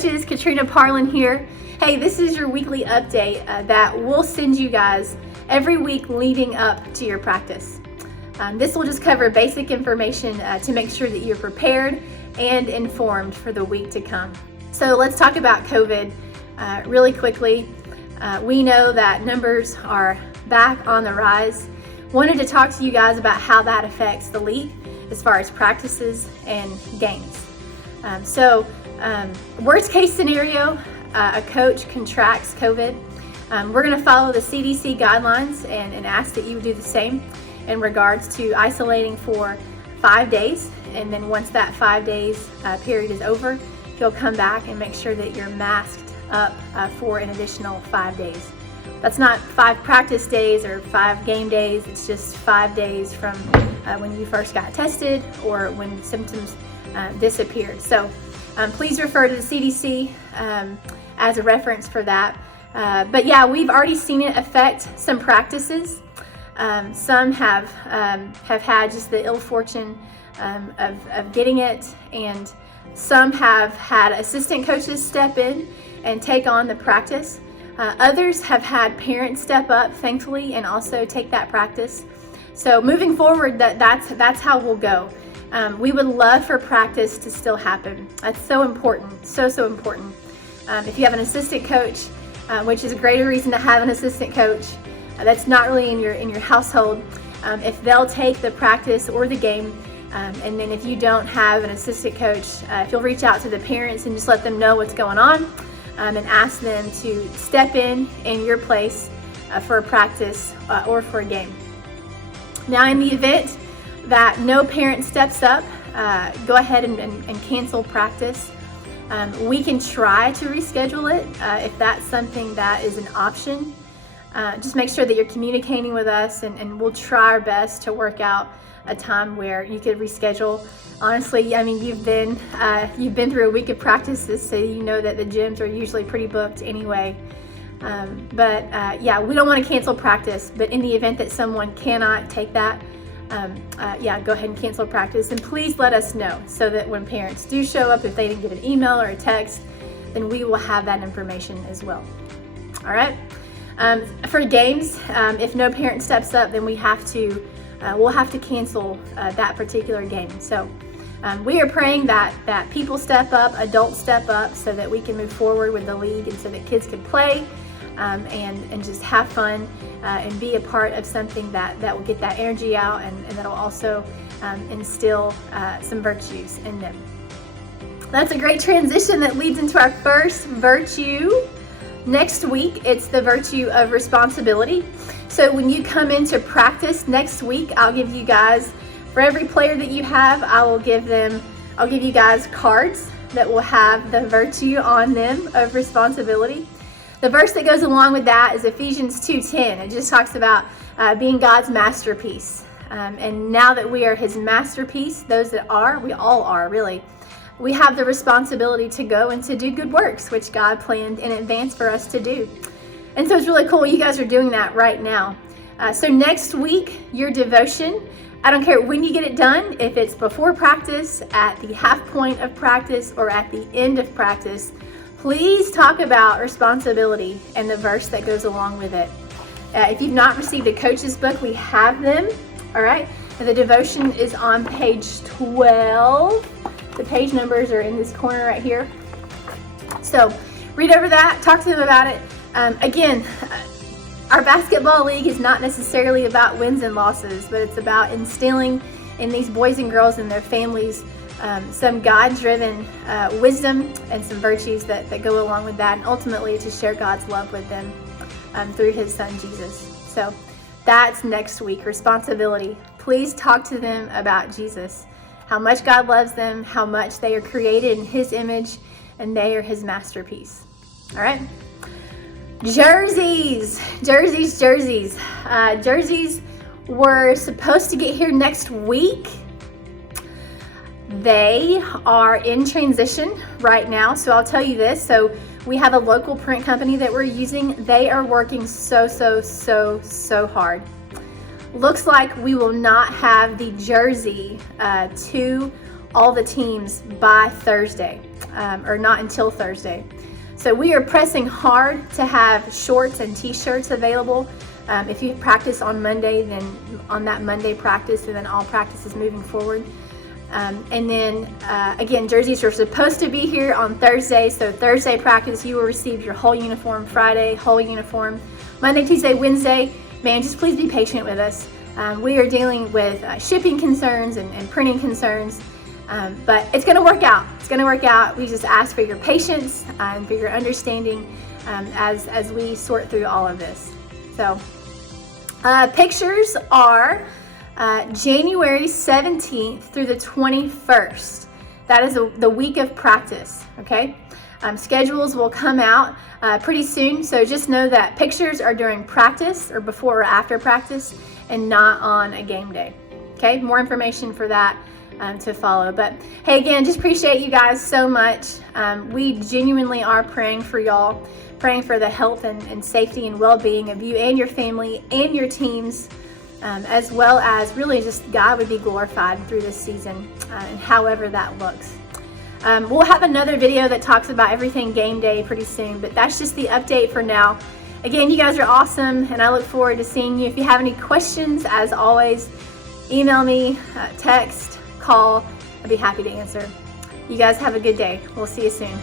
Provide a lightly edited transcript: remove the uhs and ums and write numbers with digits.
coaches, Katrina Parlin here. Hey, this is your weekly update that we'll send you guys every week leading up to your practice. This will just cover basic information to make sure that you're prepared and informed for the week to come. So let's talk about COVID really quickly. We know that numbers are back on the rise. Wanted to talk to you guys about how that affects the league as far as practices and games. Worst case scenario, a coach contracts COVID. We're going to follow the CDC guidelines and ask that you do the same in regards to isolating for 5 days. And then once that 5 days period is over, you'll come back and make sure that you're masked up for an additional 5 days. That's not 5 practice days or 5 game days. It's just 5 days from when you first got tested or when symptoms disappeared. So please refer to the CDC as a reference for that. But yeah, we've already seen it affect some practices. Some have had just the ill fortune of getting it, and some have had assistant coaches step in and take on the practice. Others have had parents step up, thankfully, and also take that practice. So moving forward, that's how we'll go. We would love for practice to still happen. That's so important, so important. If you have an assistant coach, which is a greater reason to have an assistant coach, that's not really in your household. If they'll take the practice or the game, and then if you don't have an assistant coach, if you'll reach out to the parents and just let them know what's going on, and ask them to step in your place for a practice or for a game. Now, in the event that no parent steps up, go ahead and cancel practice. We can try to reschedule it if that's something that is an option. Just make sure that you're communicating with us, and we'll try our best to work out a time where you could reschedule. Honestly, I mean, you've been through a week of practices, so you know that the gyms are usually pretty booked anyway. Yeah, we don't want to cancel practice, but in the event that someone cannot take that, go ahead and cancel practice, and please let us know so that when parents do show up, if they didn't get an email or a text, then we will have that information as well. All right. For games, if no parent steps up, then we'll have to cancel that particular game. So we are praying that people step up, adults step up, so that we can move forward with the league and so that kids can play and just have fun and be a part of something that will get that energy out and that'll also instill some virtues in them. That's a great transition that leads into our first virtue. Next week, it's the virtue of responsibility. So when you come into practice next week, I'll give you guys, for every player that you have, I'll give you guys cards that will have the virtue on them of responsibility. The verse that goes along with that is Ephesians 2:10. It just talks about being God's masterpiece. And now that we are his masterpiece, those that are, we all are really, we have the responsibility to go and to do good works, which God planned in advance for us to do. And so it's really cool. You guys are doing that right now. So next week, your devotion, I don't care when you get it done, if it's before practice, at the half point of practice, or at the end of practice, please talk about responsibility and the verse that goes along with it. If you've not received a coach's book, we have them. All right. And the devotion is on page 12. The page numbers are in this corner right here. So read over that, talk to them about it. Again, our basketball league is not necessarily about wins and losses, but it's about instilling in these boys and girls and their families some God-driven wisdom and some virtues that go along with that, and ultimately to share God's love with them through his son Jesus. So that's next week, responsibility. Please talk to them about Jesus, how much God loves them, how much they are created in his image, and they are his masterpiece. All right. Jerseys were supposed to get here next week. They are in transition right now, so I'll tell you this. So we have a local print company that we're using. They are working so hard. Looks like we will not have the jersey to all the teams by Thursday, or not until Thursday. So we are pressing hard to have shorts and t-shirts available. If you practice on Monday, then on that Monday practice, and then all practices moving forward. And then again, jerseys are supposed to be here on Thursday. So Thursday practice, you will receive your whole uniform. Friday, whole uniform. Monday, Tuesday, Wednesday, man, just please be patient with us. We are dealing with shipping concerns and printing concerns, but it's going to work out. It's going to work out. We just ask for your patience and for your understanding as we sort through all of this. So pictures are January 17th through the 21st. That is the week of practice, okay? Schedules will come out pretty soon, so just know that pictures are during practice or before or after practice and not on a game day, okay? More information for that to follow. But hey, again, just appreciate you guys so much. We genuinely are praying for y'all, praying for the health and safety and well-being of you and your family and your teams, as well as really just God would be glorified through this season, and however that looks. We'll have another video that talks about everything game day pretty soon, but that's just the update for now. Again, you guys are awesome, and I look forward to seeing you. If you have any questions, as always, email me, text, call. I'd be happy to answer. You guys have a good day. We'll see you soon.